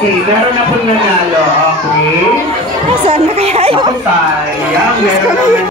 Okay, meron na pong nanalo. Okay? Nasaan na kaya yun? Ako sayang. Meron na